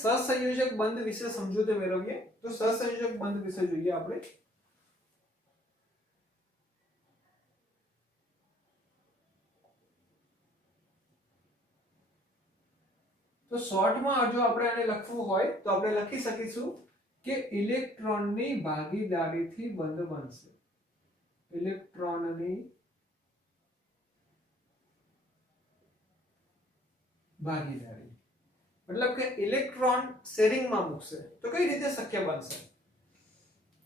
સહસંયોજક બંધ વિશે સમજૂતી મેળવીએ. તો સહસંયોજક બંધ વિશે જોઈએ આપણે. તો શોર્ટમાં જો આપણે આને લખવું હોય તો આપણે લખી શકીશું કે ઇલેક્ટ્રોનની ભાગીદારીથી બંધ બનશે. ઇલેક્ટ્રોનની ભાગીદારી મતલબ કે ઇલેક્ટ્રોન શેરિંગમાં મૂકશે. તો કઈ રીતે શક્ય બનશે?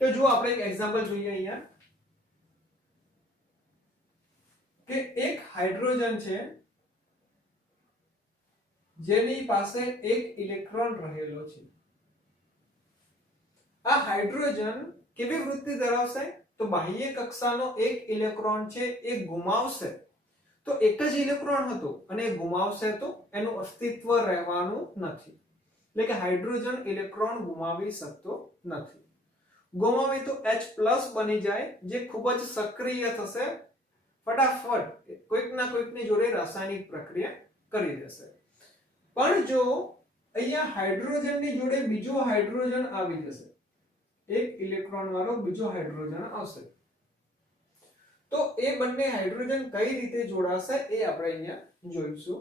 તો જો આપણે એક એક્ઝામ્પલ જોઈએ અહીંયા કે એક હાઇડ્રોજન છે જેની પાસે એક ઇલેક્ટ્રોન રહેલો છે. આ હાઇડ્રોજન કેવી વૃત્તિ ધરાવશે? તો બાહ્ય કક્ષાનો એક ઇલેક્ટ્રોન છે એ ગુમાવશે તો એક જ ઇલેક્ટ્રોન હતો અને ગુમાવશે તો એનું અસ્તિત્વ રહેવાનું નથી. એટલે કે હાઇડ્રોજન ઇલેક્ટ્રોન ગુમાવી શકતો નથી. ગુમાવે તો H+ બની જાય જે ખૂબ જ સક્રિય થશે, ફટાફટ કોઈકના કોઈકની જોડે રાસાયણિક પ્રક્રિયા કરી દેશે. પણ જો અહીંયા હાઇડ્રોજનની જોડે બીજો હાઇડ્રોજન આવી જશે, એક ઇલેક્ટ્રોન વાળો બીજો હાઇડ્રોજન આવશે, તો એ બંને હાઇડ્રોજન કઈ રીતે જોડાશે એ આપણે અહીંયા જોઈશું.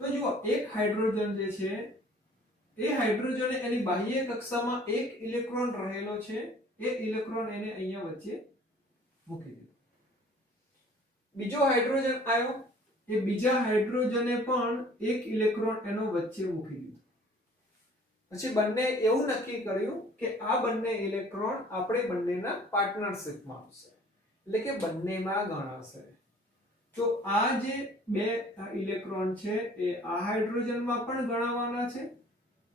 તો જુઓ, એક હાઇડ્રોજન જે છે એ હાઇડ્રોજન એની બાહ્ય કક્ષામાં એક ઇલેક્ટ્રોન રહેલો છે, એ ઇલેક્ટ્રોન એને અહીંયા વચ્ચે મૂકી દીધો. બીજો હાઇડ્રોજન આવ્યો, એ બીજા હાઇડ્રોજને પણ એક ઇલેક્ટ્રોન એનો વચ્ચે મૂકી દીધો. પછી બંને એવું નક્કી કર્યું કે આ બંને ઇલેક્ટ્રોન આપણે બંનેના પાર્ટનરશિપમાં આવશે, એટલે કે બંનેમાં ગણાશે. તો આ જે બે ઇલેક્ટ્રોન છે એ આ હાઇડ્રોજનમાં પણ ગણાવવાના છે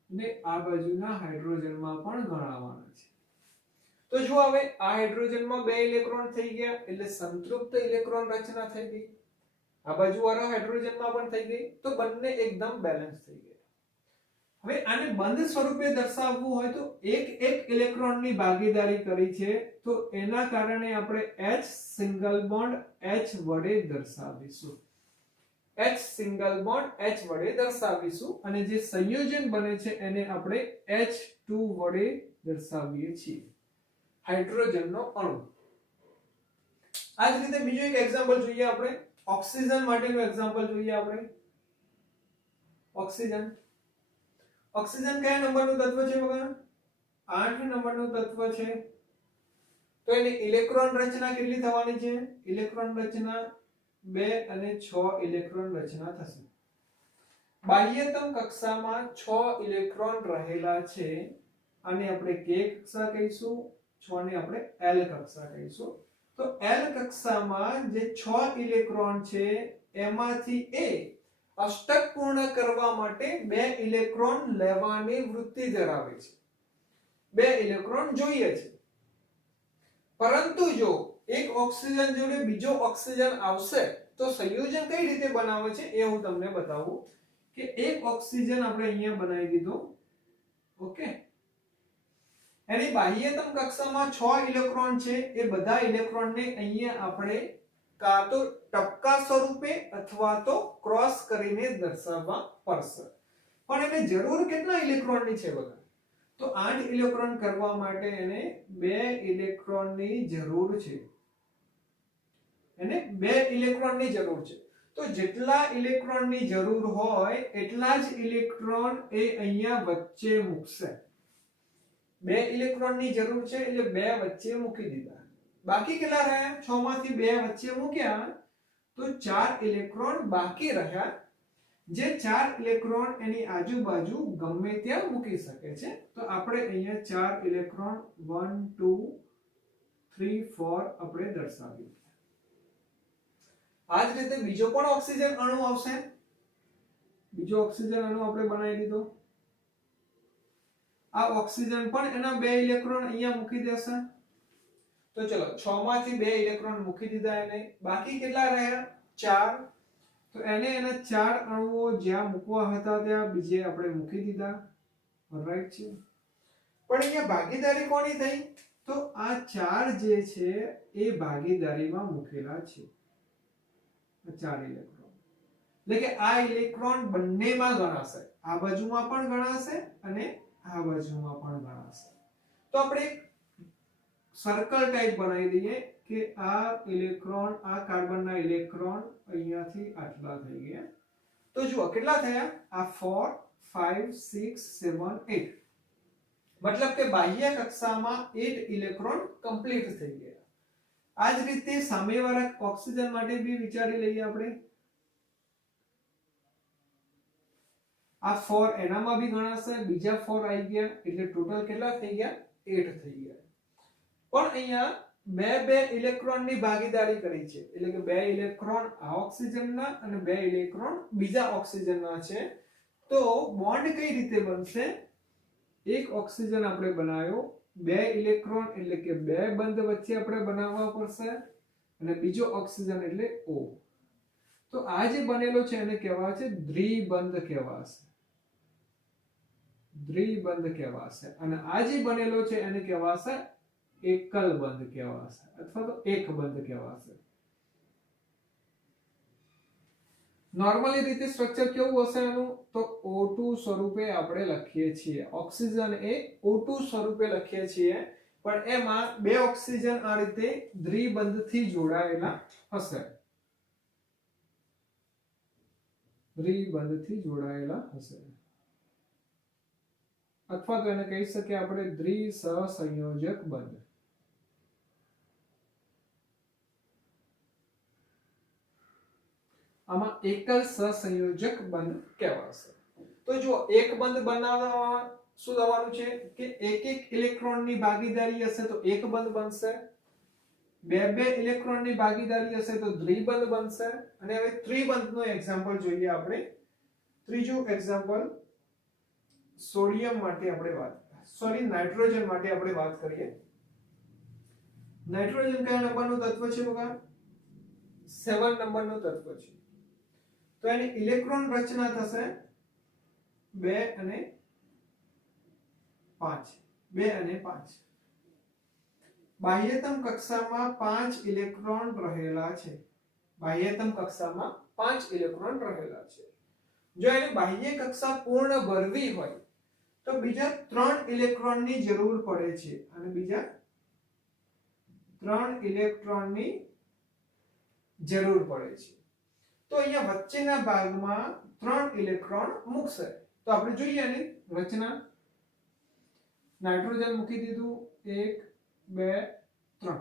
ને આ બાજુના હાઇડ્રોજનમાં પણ ગણાવવાના છે. તો જો હવે આ હાઇડ્રોજનમાં બે ઇલેક્ટ્રોન થઈ ગયા એટલે સંતૃપ્ત ઇલેક્ટ્રોન રચના થઈ ગઈ, આ બાજુ વાળા હાઇડ્રોજનમાં પણ થઈ ગઈ, તો બંને એકદમ બેલેન્સ થઈ ગયા. હવે આને બંધ સ્વરૂપે દર્શાવવું હોય તો એક એક ઇલેક્ટ્રોનની ભાગીદારી કરી છે તો એના કારણે આપણે H સિંગલ બોન્ડ H વડે દર્શાવીશું. H સિંગલ બોન્ડ H વડે દર્શાવીશું અને જે સંયોજન બને છે એને આપણે H2 વડે દર્શાવીએ છીએ, હાઇડ્રોજનનો અણુ. આ જ રીતે બીજું એક એક્ઝામ્પલ જોઈએ આપણે. ઓક્સિજન માટેનું એક્ઝામ્પલ જોઈએ આપણે. ઓક્સિજન કયા નંબરનું તત્વ છે બગા? 8 નંબરનું તત્વ છે. તો એની ઇલેક્ટ્રોન રચના કેટલી થવાની છે? ઇલેક્ટ્રોન રચના 2 અને 6 ઇલેક્ટ્રોન રચના થશે. બાહ્યતમ કક્ષામાં 6 ઇલેક્ટ્રોન રહેલા છે, આને આપણે K કક્ષા કહીશું, 6 ને આપણે L કક્ષા કહીશું. તો L કક્ષામાં જે 6 ઇલેક્ટ્રોન છે એમાંથી એ અષ્ટક પૂર્ણ કરવા માટે 2 ઇલેક્ટ્રોન લેવાની વૃત્તિ ધરાવે છે, 2 ઇલેક્ટ્રોન જોઈએ છે. પરંતુ જો એક ઓક્સિજન જોડે બીજો ઓક્સિજન આવશે તો સંયોજન કઈ રીતે બનાવે છે એ હું તમને બતાવું. કે એક ઓક્સિજન આપણે અહીંયા બનાવી દીધો, ઓકે, એની બાહ્યતમ કક્ષામાં 6 ઇલેક્ટ્રોન છે, એ બધા ઇલેક્ટ્રોનને અહીંયા આપણે કાં તો ટપકા સ્વરૂપે અથવા તો ક્રોસ કરીને દર્શાવવા પડશે. પણ એને જરૂર કેટલા ઇલેક્ટ્રોનની છે બગા? તો 8 ઇલેક્ટ્રોન કરવા માટે એને 2 ઇલેક્ટ્રોનની જરૂર છે, એને 2 ઇલેક્ટ્રોનની જરૂર છે. તો જેટલા ઇલેક્ટ્રોનની જરૂર હોય એટલા જ ઇલેક્ટ્રોન એ અહીંયા વચ્ચે મૂકશે. 2 ઇલેક્ટ્રોનની જરૂર છે એટલે 2 વચ્ચે મૂકી દીધા. બાકી કેટલા રહ્યા? 6 માંથી 2 વચ્ચે મૂક્યા તો 4 ઇલેક્ટ્રોન બાકી રહ્યા, જે 4 ઇલેક્ટ્રોન એની આજુબાજુ ગમે ત્યાં મૂકી શકે છે. તો આપણે અહીંયા 4 ઇલેક્ટ્રોન 1 2 3 4 આપણે દર્શાવ્યું. આ જ રીતે બીજો પણ ઓક્સિજન અણુ આવશે. બીજો ઓક્સિજન અણુ આપણે બનાવી દીધો. આ ઓક્સિજન પણ એના 2 ઇલેક્ટ્રોન અહીંયા મૂકી દેશે. તો ચલો 6 માંથી 2 ઇલેક્ટ્રોન મૂકી દીધા એને, બાકી કેટલા રહ્યા? 4. તો એને એના 4 અણુઓ જ્યાં મૂકવા હતા ત્યાં બીજે આપણે મૂકી દીધા, રાઈટ છે. પણ અહીંયા ભાગીદારી કોની થઈ? તો આ 4 જે છે એ ભાગીદારીમાં મૂકેલા છે, 4 ઇલેક્ટ્રોન. એટલે કે આ ઇલેક્ટ્રોન બંનેમાં ગણાશે, આ બાજુમાં પણ ગણાશે અને આ બાજુમાં પણ ગણાશે. તો આપણે એક સર્કલ ટાઈપ બનાવી દઈએ કે આ ઇલેક્ટ્રોન, આ કાર્બનના ઇલેક્ટ્રોન અહીંયાથી આટલા થઈ ગયા. તો જુઓ કેટલા થયા, આ 4 5 6 7 8, મતલબ કે બાહ્ય કક્ષામાં 8 ઇલેક્ટ્રોન કમ્પ્લીટ થઈ ગયા. આ જ રીતે સામેવાળા ઓક્સિજન માટે બી વિચારી લઈએ આપણે. આ 4 એનામાં બી ગણાશે, બીજા 4 આવી ગયા એટલે ટોટલ કેટલા થઈ ગયા, 8 થઈ ગયા. પણ અહીંયા બે ઇલેક્ટ્રોનની ભાગીદારી કરી છે, એટલે કે 2 ઇલેક્ટ્રોન આ ઓક્સિજનના અને 2 ઇલેક્ટ્રોન બીજા ઓક્સિજનના છે. તો બોન્ડ કઈ રીતે બનશે, એક ઓક્સિજન આપણે બનાવ્યો, 2 ઇલેક્ટ્રોન એટલે કે 2 બંધ વચ્ચે આપણે બનાવવા પડશે અને બીજો ઓક્સિજન એટલે O. તો આ જે બનેલો છે એને કહેવાય છે દ્વિબંધ કહેવાશે, દ્વિબંધ કહેવાશે. અને આ જે બનેલો છે એને કહેવાશે એકલ બંધ કહેવાશે અથવા તો એક બંધ કહેવાશે. નોર્મલી રીતે સ્ટ્રક્ચર કેવું હશે એનું, તો O2 સ્વરૂપે આપણે લખીએ છીએ, ઓક્સિજન એ O2 સ્વરૂપે લખીએ છીએ, પણ એમાં 2 ઓક્સિજન આ રીતે દ્વિબંધથી જોડાયેલા હશે, દ્વિબંધથી જોડાયેલા હશે, અથવા તો એને કહી શકીએ આપણે દ્વિસહસંયોજક બંધ. આમાં એકલ સહસંયોજક બંધ કહેવાશે. તો જો એક બંધ બનાવવામાં શું થવાનું છે કે એક ઇલેક્ટ્રોનની ભાગીદારી હશે તો એક બંધ બનશે, બે ઇલેક્ટ્રોનની ભાગીદારી હશે તો દ્વિબંધ બનશે. અને હવે ત્રિબંધનો એક્ઝામ્પલ જોઈએ આપણે. ત્રીજું એક્ઝામ્પલ સોડિયમ માટે આપણે નાઇટ્રોજન માટે આપણે વાત કરીએ. નાઇટ્રોજન કયા નંબરનું તત્વ છે બકા, 7 નંબરનું તત્વ છે. તો એની ઇલેક્ટ્રોન રચના થશે 2 અને 5, 2 અને 5. બાહ્યતમ કક્ષામાં 5 ઇલેક્ટ્રોન રહેલા છે, બાહ્યતમ કક્ષામાં 5 ઇલેક્ટ્રોન રહેલા છે. જો એને બાહ્ય કક્ષા પૂર્ણ ભરવી હોય તો બીજા 3 ઇલેક્ટ્રોનની જરૂર પડે છે, અને બીજા 3 ઇલેક્ટ્રોનની જરૂર પડે છે. તો અહીંયા વચ્ચેના ભાગમાં 3 ઇલેક્ટ્રોન મૂકશે. તો આપણે જોઈએ એની રચના. નાઇટ્રોજન મૂકી દીધું, 1 2 3.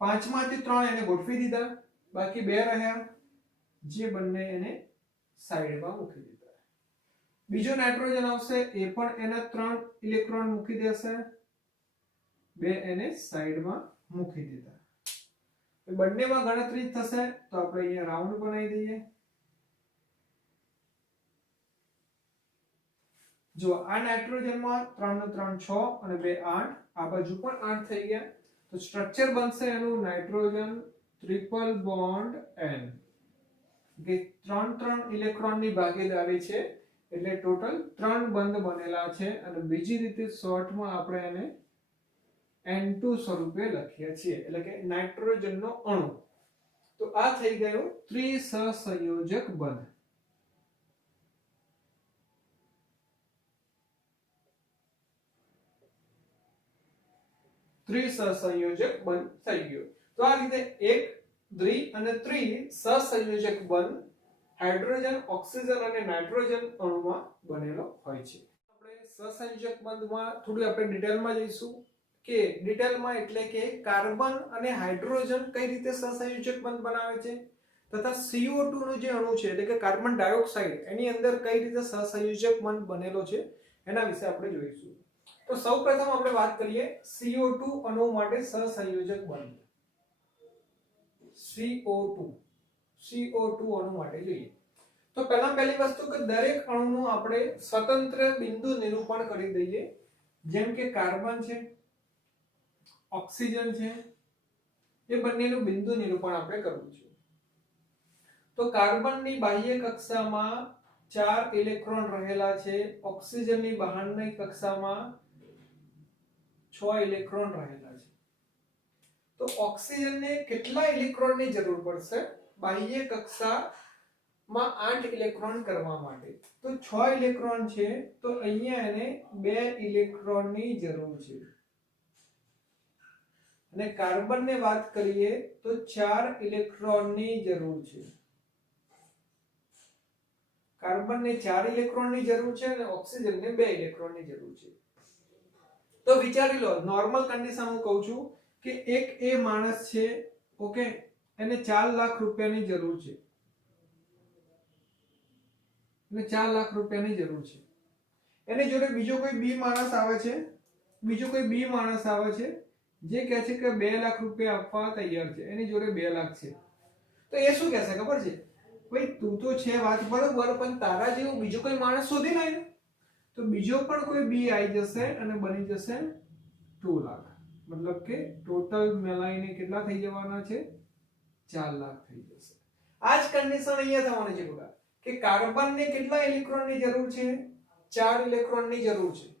5 માંથી 3 એને ગોઠવી દીધા, બાકી 2 રહ્યા, જે બંને એને સાઈડમાં મૂકી દીધા. બીજો નાઇટ્રોજન આવશે, એ પણ એના 3 ઇલેક્ટ્રોન મૂકી દેશે, 2 એને સાઈડમાં મૂકી દીધા. બંનેમાં ગણતરી થશે તો આપણે અહીંયા રાઉન્ડ બનાવી દઈએ. જો આ નાઇટ્રોજનમાં 3 નો 3 6 અને 2 8, આ બાજુ પણ 8 થઈ ગયા. તો સ્ટ્રક્ચર બનશે એનું નાઇટ્રોજન ટ્રિપલ બોન્ડ N, કે 3 ઇલેક્ટ્રોનની ભાગીદારી છે એટલે ટોટલ 3 બંધ બનેલા છે. અને બીજી રીતે શોર્ટમાં આપણે એને N2 સ્વરૂપે લખીએ છીએ, એટલે કે નાઇટ્રોજનનો અણુ. તો આ થઈ ગયો ત્રિસહસંયોજક બંધ. ત્રિસહસંયોજક બંધ થઈ ગયો. તો આ રીતે એક દ્વિ અને ત્રિ સહસંયોજક બંધ હાઇડ્રોજન, ઓક્સિજન અને નાઇટ્રોજન અણુમાં બનેલો હોય છે. આપણે સહસંયોજક બંધમાં થોડું આપણે ડિટેલમાં જઈશું કે ડિટેલમાં એટલે કે કાર્બન અને હાઇડ્રોજન કઈ રીતે સહસંયોજક બંધ બનાવે છે, તથા CO2 નો જે અણુ છે એટલે કે કાર્બન ડાયોક્સાઇડ, એની અંદર કઈ રીતે સહસંયોજક બંધ બનેલો છે એના વિશે આપણે જોઈશું. તો સૌપ્રથમ આપણે વાત કરીએ CO2 અણુ માટે સહસંયોજક બંધ. CO2 અણુ માટે જોઈએ તો પહેલી વસ્તુ કે દરેક અણુનું આપણે સ્વતંત્ર બિંદુ નિરૂપણ કરી દઈએ. જેમ કે કાર્બન છે, ઓક્સિજન છે, એ બંનેનું બિંદુ નિરૂપણ આપણે કરવું છે. તો કાર્બનની બાહ્ય કક્ષામાં 4 ઇલેક્ટ્રોન રહેલા છે, ઓક્સિજનની બહારની કક્ષામાં 6 ઇલેક્ટ્રોન રહેલા છે. તો ઓક્સિજનને કેટલા ઇલેક્ટ્રોનની જરૂર પડશે? બાહ્ય કક્ષા માં 8 ઇલેક્ટ્રોન કરવા માટે તો 6 ઇલેક્ટ્રોન છે તો અહીંયા એને 2 ઇલેક્ટ્રોનની જરૂર છે અને કાર્બનને વાત કરીએ તો 4 ઇલેક્ટ્રોનની જરૂર છે કાર્બનને 4 ઇલેક્ટ્રોનની જરૂર છે અને ઓક્સિજનને 2 ઇલેક્ટ્રોનની જરૂર છે તો વિચારી લો નોર્મલ કન્ડિશન હું કહું છું કે એક એ માણસ છે ઓકે એને 4 લાખ રૂપિયાની જરૂર છે એને 4 લાખ રૂપિયાની જરૂર છે એની જોડે બીજો કોઈ બી માણસ આવે છે જે કહે છે કે 2 લાખ રૂપિયા આપવા તૈયાર છે એની જોડે 2 લાખ છે તો એ શું કહેશે ખબર છે ભાઈ તું તો છે વાત બરોબર પણ તારા જેવો બીજો કોઈ માણસ શોધી લે તો બીજો પણ કોઈ બી આવી જશે અને બની જશે 2 લાખ મતલબ કે ટોટલ મળીને કેટલા થઈ જવાના છે 4 લાખ થઈ જશે આ જ કન્ડિશન અહીંયા થવાની છે બકા કે કાર્બનને કેટલા ઇલેક્ટ્રોનની જરૂર છે 4 ઇલેક્ટ્રોનની જરૂર છે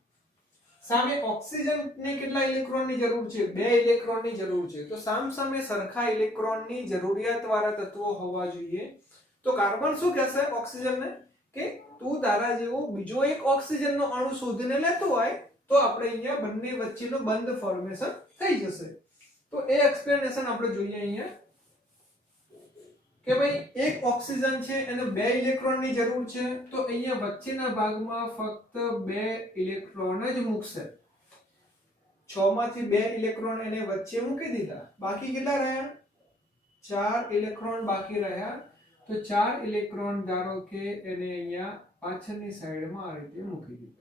સામે ઓક્સિજનને કેટલા ઇલેક્ટ્રોનની જરૂર છે 2 ઇલેક્ટ્રોનની જરૂર છે તો સામસામે સરખા ઇલેક્ટ્રોનની જરૂરિયાતવાળા તત્વો હોવા જોઈએ તો કાર્બન શું કહેશે ઓક્સિજનને કે તું તારા જેવો બીજો એક ઓક્સિજનનો અણુ શોધીને લેતો હોય તો આપણે અહીંયા બંને વચ્ચેનો બંધ ફોર્મેશન થઈ જશે તો એ એક્સપ્લેનેશન આપણે જોઈએ અહીંયા કે ભાઈ એક ઓક્સિજન છે એને 2 ઇલેક્ટ્રોનની જરૂર છે તો અહીંયા વચ્ચેના ભાગમાં ફક્ત 2 ઇલેક્ટ્રોન જ મૂકશે 6 માંથી 2 ઇલેક્ટ્રોન એને વચ્ચે મૂકી દીધા બાકી કેટલા રહ્યા 4 ઇલેક્ટ્રોન બાકી રહ્યા તો 4 ઇલેક્ટ્રોન ધારો કે એને અહીંયા પાછળની સાઈડમાં આ રીતે મૂકી દીધા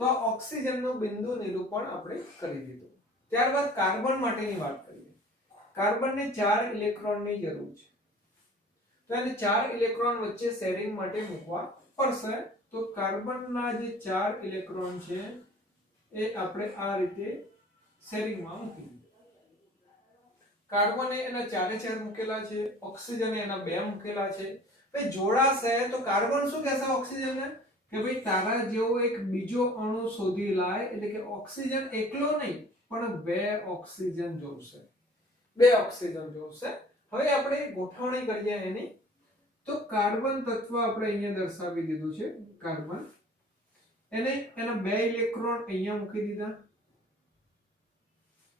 તો આ ઓક્સિજનનું બિંદુ નિરૂપણ આપણે કરી દીધું ત્યારબાદ કાર્બન માટેની વાત કરીએ કાર્બનને 4 ઇલેક્ટ્રોનની જરૂર છે તો એને 4 ઇલેક્ટ્રોન વચ્ચે શેરિંગ માટે મૂકવા પડશે તો કાર્બનના જે 4 ઇલેક્ટ્રોન છે એ આપણે આ રીતે શેરિંગમાં મૂકી દીધા કાર્બને એના 4 મૂકેલા છે ઓક્સિજને એના 2 મૂકેલા છે ભાઈ જોડાશે તો કાર્બન શું કહેશે ઓક્સિજનને કે ભાઈ તારા જેવો એક બીજો અણુ શોધી લાય એટલે કે ઓક્સિજન એકલો નહીં પણ 2 ઓક્સિજન જોશે 2 ઓક્સિજન જોશે હવે આપણે ગોઠવણી કરીએ એની તો કાર્બન તત્વ આપણે અહીંયા દર્શાવી દીધું છે કાર્બન એને એના 2 ઇલેક્ટ્રોન અહીંયા મૂકી દીધા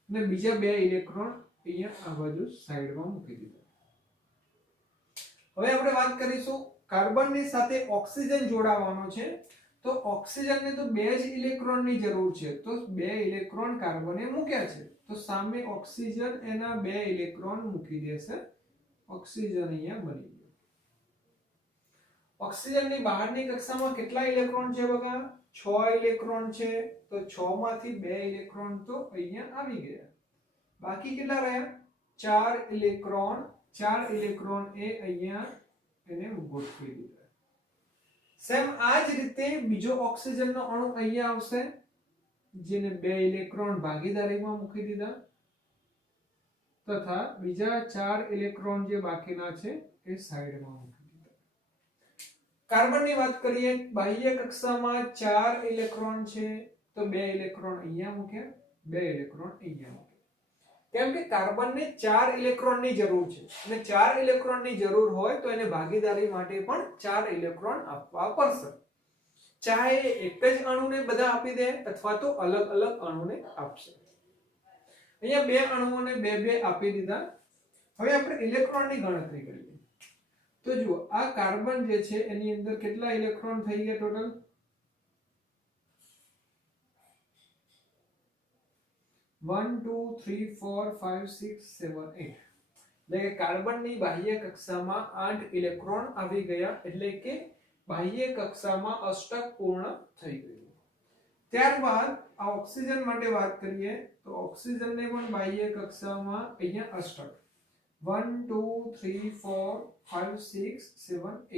અને બીજા 2 ઇલેક્ટ્રોન અહીંયા આ બાજુ સાઈડમાં મૂકી દીધા હવે આપણે વાત કરીશું કાર્બનની સાથે ઓક્સિજન જોડાવાનો છે તો ઓક્સિજનને તો 2 જ ઇલેક્ટ્રોનની જરૂર છે તો 2 ઇલેક્ટ્રોન કાર્બને મૂક્યા છે તો સામે ઓક્સિજન એના 2 ઇલેક્ટ્રોન મૂકી દેશે ઓક્સિજન અહીંયા બની ગયો ઓક્સિજનની બહારની કક્ષામાં કેટલા ઇલેક્ટ્રોન છે બગા 6 ઇલેક્ટ્રોન છે તો 6 માંથી 2 ઇલેક્ટ્રોન તો અહીંયા આવી ગયા બાકી કેટલા રહ્યા 4 ઇલેક્ટ્રોન એ અહીંયા એને ગોઠવી દીધા સેમ આ જ રીતે બીજો ઓક્સિજનનો અણુ અહીંયા આવશે જેને 2 ઇલેક્ટ્રોન ભાગીદારીમાં મૂકી દીધા તથા બીજા 4 ઇલેક્ટ્રોન જે બાકીના છે એ સાઈડમાં મૂકી દીધા કાર્બનની વાત કરીએ બાહ્ય કક્ષામાં 4 ઇલેક્ટ્રોન છે તો 2 ઇલેક્ટ્રોન અહીંયા મૂક્યા 2 ઇલેક્ટ્રોન અહીંયા મૂક્યા કેમ કે કાર્બનને 4 ઇલેક્ટ્રોનની જરૂર છે અને 4 ઇલેક્ટ્રોનની જરૂર હોય તો એને ભાગીદારી માટે પણ 4 ઇલેક્ટ્રોન આપવા પડશે ચાહે એક જ અણુને બધા આપી દે અથવા તો અલગ અલગ અણુને આપશે અહીંયા 2 અણુઓને 2 આપી દીધા હવે આપણે ઇલેક્ટ્રોનની ગણતરી કરીએ તો જુઓ આ કાર્બન જે છે એની અંદર કેટલા ઇલેક્ટ્રોન થઈ ગયા ટોટલ 1 2 3 4 5 6 7 8 એટલે કાર્બનની બાહ્ય કક્ષામાં 8 ઇલેક્ટ્રોન આવી ગયા એટલે કે બાહ્ય કક્ષામાં અષ્ટક પૂર્ણ થઈ ગયું ત્યારબાદ આ ઓક્સિજન માટે વાત કરીએ તો ઓક્સિજનને પણ બાહ્ય કક્ષામાં અહીંયા અષ્ટક 1 2 3 4 5 6 7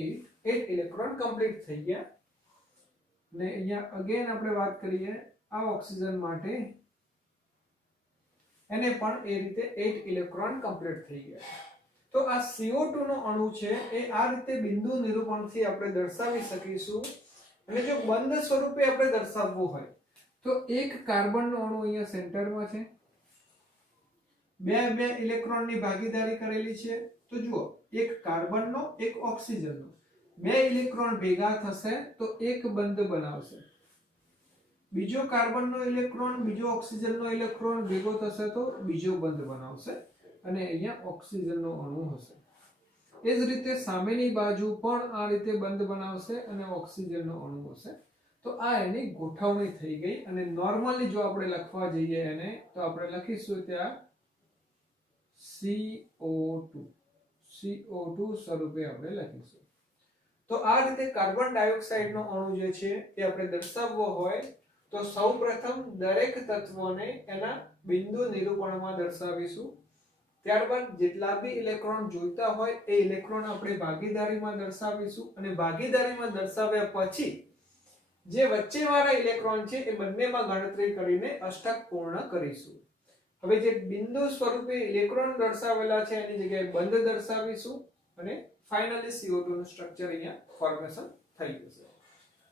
8 ઇલેક્ટ્રોન કમ્પ્લીટ થઈ ગયા અને અહીંયા અગેન આપણે વાત કરીએ આ ઓક્સિજન માટે એને પણ એ રીતે 8 ઇલેક્ટ્રોન કમ્પ્લીટ થઈ ગયા તો આ CO2 નો અણુ છે એ આ રીતે બિંદુ નિરૂપણથી આપણે દર્શાવી શકીશું અને જો બંધ સ્વરૂપે આપણે દર્શાવવું હોય તો એક કાર્બનનો અણુ અહીંયા સેન્ટરમાં છે બે ઇલેક્ટ્રોનની ભાગીદારી કરેલી છે. તો જુઓ, એક કાર્બનનો એક ઓક્સિજનનો, બે ઇલેક્ટ્રોન ભેગા થશે તો એક બંધ બનાવશે. બીજો કાર્બનનો ઇલેક્ટ્રોન બીજો ઓક્સિજનનો ઇલેક્ટ્રોન ભેગો થશે તો બીજો બંધ બનાવશે અને અહીંયા ઓક્સિજનનો અણુ હશે. એ જ રીતે સામેની બાજુ પણ આ રીતે બંધ બનાવશે અને ઓક્સિજનનો અણુ હશે. તો આ એની ગોઠવણી થઈ ગઈ. અને નોર્મલી જો આપણે લખવા જઈએ એને તો આપણે લખીશું ત્યાં CO2 સ્વરૂપે આપણે લખીશું. તો આ રીતે કાર્બન ડાયોક્સાઇડ નો અણુ જે છે એ આપણે દર્શાવવો હોય તો સૌપ્રથમ દરેક તત્વોને એના બિંદુ નિરૂપણમાં દર્શાવીશું. ત્યારબાદ જેટલા બી ઇલેક્ટ્રોન જોઈતા હોય એ ઇલેક્ટ્રોન આપણે ભાગીદારીમાં દર્શાવીશું અને ભાગીદારીમાં દર્શાવ્યા પછી જે વચ્ચેવાળા ઇલેક્ટ્રોન છે એ બંનેમાં ગણતરી કરીને અષ્ટક પૂર્ણ કરીશું. હવે જે બિંદુ સ્વરૂપે ઇલેક્ટ્રોન દર્શાવેલા છે એની જગ્યાએ બંધ દર્શાવીશું અને ફાઇનલી CO2 નું સ્ટ્રક્ચર અહીંયા ફોર્મેશન થઈ જશે.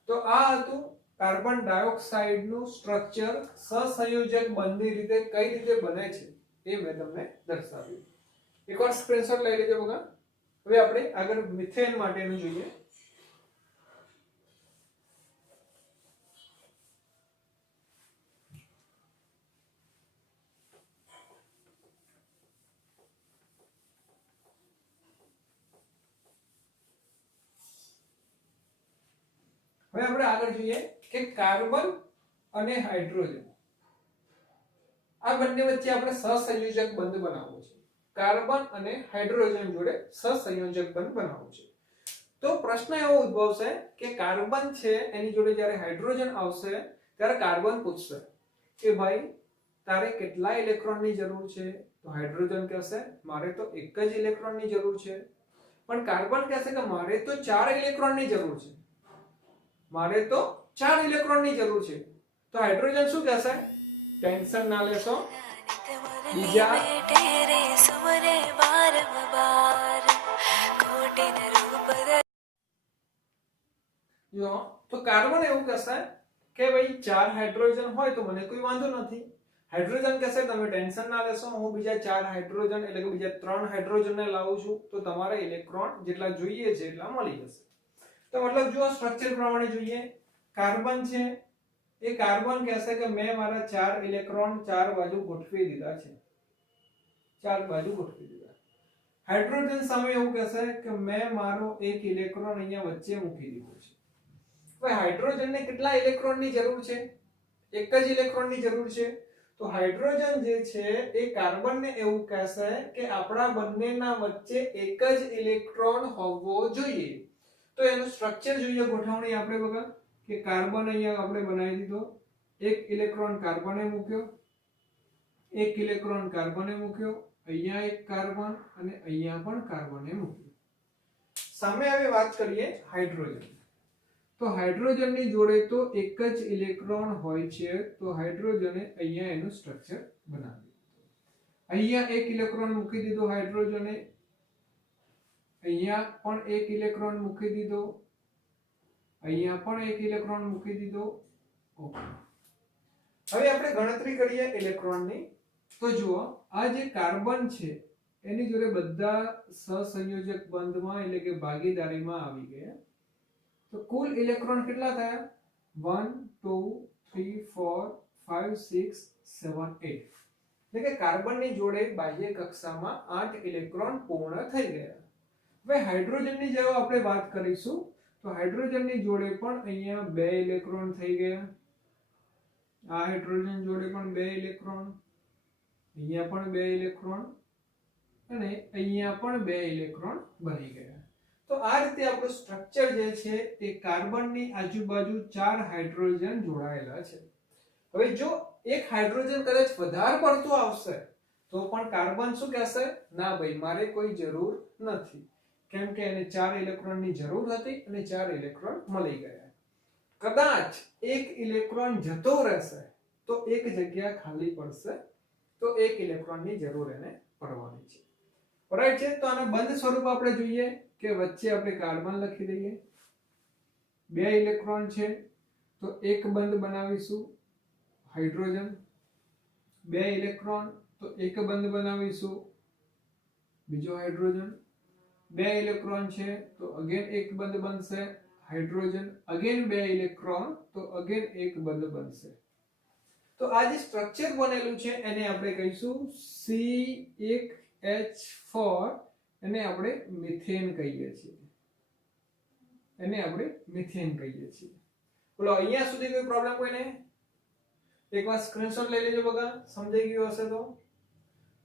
તો આ હતું કાર્બન ડાયોક્સાઇડ નું સ્ટ્રક્ચર સહસંયોજક બંધની રીતે કઈ રીતે બને છે એ મેં તમને દર્શાવ્યું. એકવાર સ્ક્રીનશોટ લઈ લેજો બગા. હવે આપણે આગળ મિથેન માટેનું જોઈએ. હવે આપણે આગળ જોઈએ કે કાર્બન અને હાઇડ્રોજન આ બંને વચ્ચે આપણે સહસંયોજક બંધ બનાવવો છે. કાર્બન અને હાઇડ્રોજન જોડે સહસંયોજક બંધ બનાવવો છે. તો પ્રશ્ન એવો ઉદ્ભવશે કે કાર્બન છે એની જોડે જ્યારે હાઇડ્રોજન આવશે ત્યારે કાર્બન પૂછશે કે ભાઈ તારે કેટલા ઇલેક્ટ્રોનની જરૂર છે? તો હાઇડ્રોજન કહેશે મારે તો એક જ ઇલેક્ટ્રોનની જરૂર છે. પણ કાર્બન કહેશે કે મારે તો 4 ઇલેક્ટ્રોનની જરૂર છે. મારે તો 4 ઇલેક્ટ્રોનની જરૂર છે. તો હાઇડ્રોજન શું કહેશે? ટેન્શન ના લેશો, બીજા જો તો કાર્બન એવું કહેશે કે ભાઈ 4 હાઇડ્રોજન હોય તો મને કોઈ વાંધો નથી. હાઇડ્રોજન કહેશે તમે ટેન્શન ના લેશો, હું બીજા 4 હાઇડ્રોજન એટલે કે બીજા 3 હાઇડ્રોજનને લાવું છું તો તમારે ઇલેક્ટ્રોન જેટલા જોઈએ છે એટલા મળી જશે. તો મતલબ જો સ્ટ્રક્ચર પ્રમાણે જોઈએ, કાર્બન છે એ કાર્બન કહેશે કે મેં મારા 4 ઇલેક્ટ્રોન 4 બાજુ ગોઠવી દીધા છે, 4 બાજુ ગોઠવી દીધા. હાઇડ્રોજન સામે એવું કહેશે કે મેં મારો એક ઇલેક્ટ્રોન અહીંયા વચ્ચે મૂકી દીધો છે. હવે હાઇડ્રોજનને કેટલા ઇલેક્ટ્રોનની જરૂર છે? એક જ ઇલેક્ટ્રોનની જરૂર છે. તો હાઇડ્રોજન જે છે એ કાર્બનને એવું કહેશે કે આપણા બંનેના વચ્ચે એક જ ઇલેક્ટ્રોન હોવો જોઈએ. તો એનું સ્ટ્રક્ચર જોઈએ, ગોઠવણી આપણે બગા કે કાર્બન અહીંયા આપણે બનાવી દીધો, એક ઇલેક્ટ્રોન કાર્બને મૂક્યો, એક ઇલેક્ટ્રોન કાર્બને મૂક્યો, અહીંયા એક કાર્બન અને અહીંયા પણ કાર્બને મૂક્યો. સામે હવે વાત કરીએ હાઇડ્રોજન. તો હાઇડ્રોજનની જોડે તો એક જ ઇલેક્ટ્રોન હોય છે. તો હાઇડ્રોજને અહીંયા એનું સ્ટ્રક્ચર બનાવ્યું. અહીંયા એક ઇલેક્ટ્રોન મૂકી દીધો હાઇડ્રોજને, અહીંયા પણ એક ઇલેક્ટ્રોન મૂકી દીધો, અહીંયા પણ એક ઇલેક્ટ્રોન મૂકી દીધો. ઓકે, હવે આપણે ગણતરી કરીએ ઇલેક્ટ્રોનની. તો જુઓ, આ જે કાર્બન છે એની જોડે બધા સહસંયોજક બંધમાં એટલે કે ભાગીદારીમાં આવી ગયા. તો કુલ ઇલેક્ટ્રોન કેટલા થયા? 1 2 3 4 5 6 7 8. એટલે કે કાર્બનની જોડે બાહ્ય કક્ષામાં 8 ઇલેક્ટ્રોન પૂર્ણ થઈ ગયા. હવે હાઇડ્રોજનની જો આપણે વાત કરીશું તો હાઇડ્રોજનની જોડે પણ અહીંયા 2 ઇલેક્ટ્રોન થઈ ગયા. આ હાઇડ્રોજન જોડે પણ 2 ઇલેક્ટ્રોન, અહીંયા પણ 2 ઇલેક્ટ્રોન અને અહીંયા પણ 2 ઇલેક્ટ્રોન બની ગયા. તો આ રીતે આપણું સ્ટ્રક્ચર જે છે એ કાર્બનની આજુબાજુ 4 હાઇડ્રોજન જોડાયેલા છે. હવે જો એક હાઇડ્રોજન કદાચ વધારે પડતો આવશે તો પણ કાર્બન શું કહેશે? ના ભાઈ મારે કોઈ જરૂર નથી, કેમ કે એને 4 ઇલેક્ટ્રોનની જરૂર હતી અને 4 ઇલેક્ટ્રોન મળી ગયા. કદાચ એક ઇલેક્ટ્રોન જતો રહેશે તો એક જગ્યા ખાલી પડશે, તો એક ઇલેક્ટ્રોનની જરૂર એને પડવાની છે. રાઈટ છે. તો આના બંધ સ્વરૂપ આપણે જોઈએ કે વચ્ચે આપણે કાર્બન લખી દઈએ, 2 ઇલેક્ટ્રોન છે તો એક બંધ બનાવીશું હાઇડ્રોજન, 2 ઇલેક્ટ્રોન તો એક બંધ બનાવીશું, બીજો હાઇડ્રોજન, 2 ઇલેક્ટ્રોન છે તો અગેન એક બંધ બનશે, હાઇડ્રોજન, અગેન 2 ઇલેક્ટ્રોન તો અગેન એક બંધ બનશે. તો આ જે સ્ટ્રક્ચર બનેલું છે એને આપણે કહીશું C1H4, એને આપણે મિથેન કહીએ છીએ, એને આપણે મિથેન કહીએ છીએ. બોલો અહીંયા સુધી કોઈ પ્રોબ્લેમ કોઈને? એકવાર સ્ક્રીનશોટ લઈ લેજો બગા, સમજાઈ ગયું હશે તો.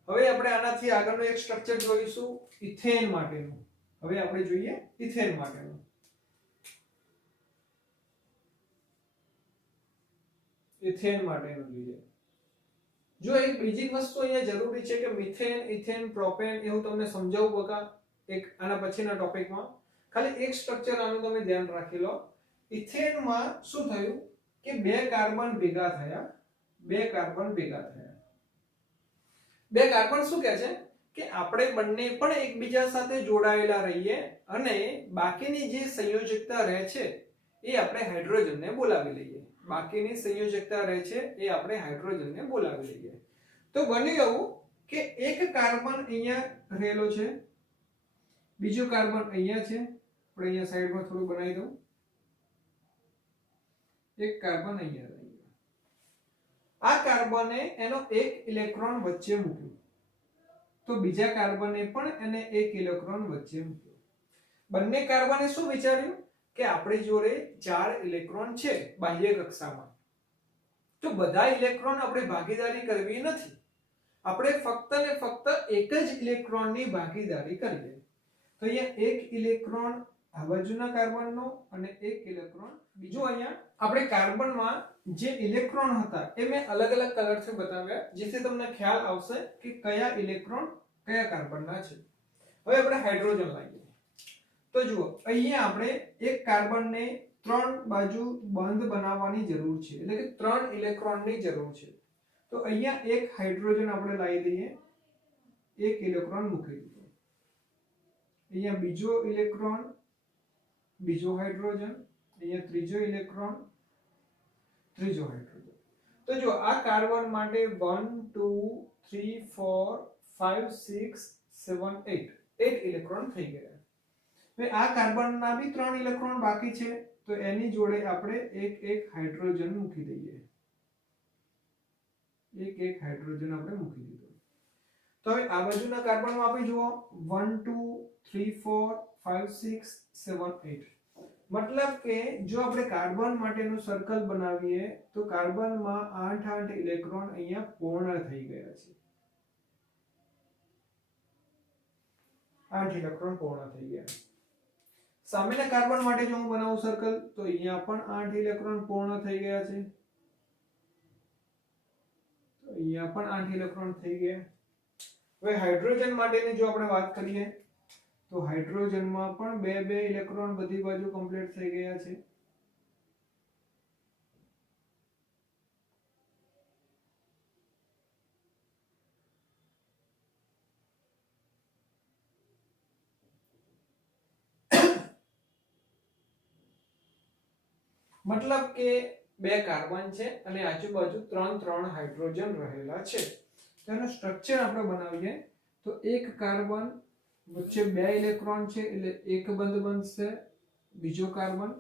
હવે આપણે આનાથી આગળનું એક સ્ટ્રક્ચર જોઈશું ઇથેન માટેનું. હવે આપણે જોઈએ ઇથેન માટેનું. ઇથેન માટેનું જોઈએ. જો એક બીજી વસ્તુ અહીંયા જરૂરી છે કે મિથેન, ઇથેન, પ્રોપેન એવું તમને સમજાવું બગા એક આના પછીના ટોપિકમાં. ખાલી એક સ્ટ્રક્ચર આનું તમે ધ્યાન રાખી લો. ઇથેનમાં શું થયું કે 2 કાર્બન ભેગા થયા, 2 કાર્બન ભેગા થયા. 2 કાર્બન શું કહે છે કે આપણે બંને પણ એકબીજા સાથે જોડાયેલા રહીએ અને બાકીની જે સંયોજકતા રહે છે એ આપણે હાઇડ્રોજનને બોલાવી લઈએ. બાકીની સંયોજકતા રહે છે એ આપણે હાઇડ્રોજનને બોલાવી લઈએ. તો બન્યું એવું કે એક કાર્બન અહીંયા રહેલો છે, બીજો કાર્બન અહીંયા છે. આપણે અહીંયા સાઈડમાં થોડું બનાવી દઉં. એક કાર્બન અહીંયા રહી ગયો. આ કાર્બને એનો એક ઇલેક્ટ્રોન વચ્ચે મૂક્યો તો બીજા કાર્બને પણ એને એક ઇલેક્ટ્રોન વચ્ચે મૂક્યો. બંને કાર્બને શું વિચાર્યું કે આપણી જોડે 4 ઇલેક્ટ્રોન છે બાહ્ય કક્ષામાં, તો બધા ઇલેક્ટ્રોન આપણે ભાગીદારી કરવી નથી, આપણે ફક્ત ને ફક્ત એક જ ઇલેક્ટ્રોનની ભાગીદારી કરીએ. તો અહીંયા એક ઇલેક્ટ્રોન આ બાજુના કાર્બનનો અને એક ઇલેક્ટ્રોન બીજો. અહીંયા આપણે કાર્બનમાં જે ઇલેક્ટ્રોન હતા એ મેં અલગ અલગ કલરથી બતાવ્યા જેથી તમને ખ્યાલ આવશે કે કયા ઇલેક્ટ્રોન કયા કાર્બનના છે. હવે આપણે હાઇડ્રોજન લાવીએ. તો જુઓ અહીંયા આપણે એક કાર્બનને 3 બાજુ બંધ બનાવવાની જરૂર છે, એટલે કે 3 ઇલેક્ટ્રોનની જરૂર છે. તો અહીંયા એક હાઇડ્રોજન આપણે લાવી દઈએ, એક ઇલેક્ટ્રોન મૂકી દીધો. અહીંયા બીજો ઇલેક્ટ્રોન, બીજો હાઇડ્રોજન, અહીંયા ત્રીજો ઇલેક્ટ્રોન, ત્રીજો હાઇડ્રોજન. તો જો આ કાર્બન માટે 1 2 3 4 5 6 7 8 ઇલેક્ટ્રોન થઈ ગયા. હવે આ કાર્બનના બી 3 ઇલેક્ટ્રોન બાકી છે તો એની જોડે આપણે એક હાઇડ્રોજન મૂકી દઈએ. એક હાઇડ્રોજન આપણે મૂકી દીધો. તો હવે આ બાજુના કાર્બનમાં આપણે જુઓ 1 2 3 4 5 6 7 8. મતલબ કે જો આપણે કાર્બન માટેનું સર્કલ બનાવીએ તો કાર્બનમાં 8 ઇલેક્ટ્રોન અહીંયા પૂર્ણ થઈ ગયા છે. 8 ઇલેક્ટ્રોન પૂર્ણ થઈ ગયા. સામેના કાર્બન માટે જો હું બનાવું સર્કલ તો અહીંયા પણ 8 ઇલેક્ટ્રોન પૂર્ણ થઈ ગયા છે. તો અહીંયા પણ 8 ઇલેક્ટ્રોન થઈ ગયા. હવે હાઇડ્રોજન માટેની જો આપણે વાત કરીએ તો હાઇડ્રોજનમાં પણ 2 ઇલેક્ટ્રોન બધી બાજુ કમ્પ્લીટ થઈ ગયા છે. મતલબ કે 2 કાર્બન છે અને આજુબાજુ 3 હાઇડ્રોજન રહેલા છે. તો એનું સ્ટ્રક્ચર આપણે બનાવીએ તો એક કાર્બન વચ્ચે 2 ઇલેક્ટ્રોન છે એટલે એક બંધ બનશે, બીજો કાર્બન,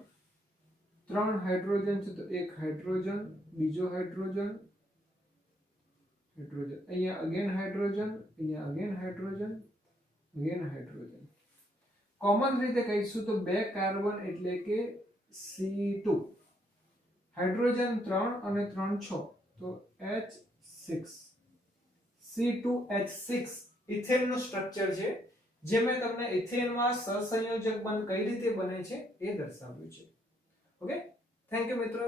3 હાઇડ્રોજન છે તો એક હાઇડ્રોજન, બીજો હાઇડ્રોજન, અહીંયા અગેન હાઇડ્રોજન, અહીંયા again hydrogen, again hydrogen. Common રીતે કહીશું તો 2 કાર્બન એટલે કે C2, હાઇડ્રોજન 3 અને 3 6 તો H6, C2H6 ઇથેનનું સ્ટ્રક્ચર છે જે મેં તમને ઇથેનમાં સહસંયોજક બંધ કઈ રીતે બને છે એ દર્શાવ્યું છે. ઓકે, થેન્ક યુ મિત્રો.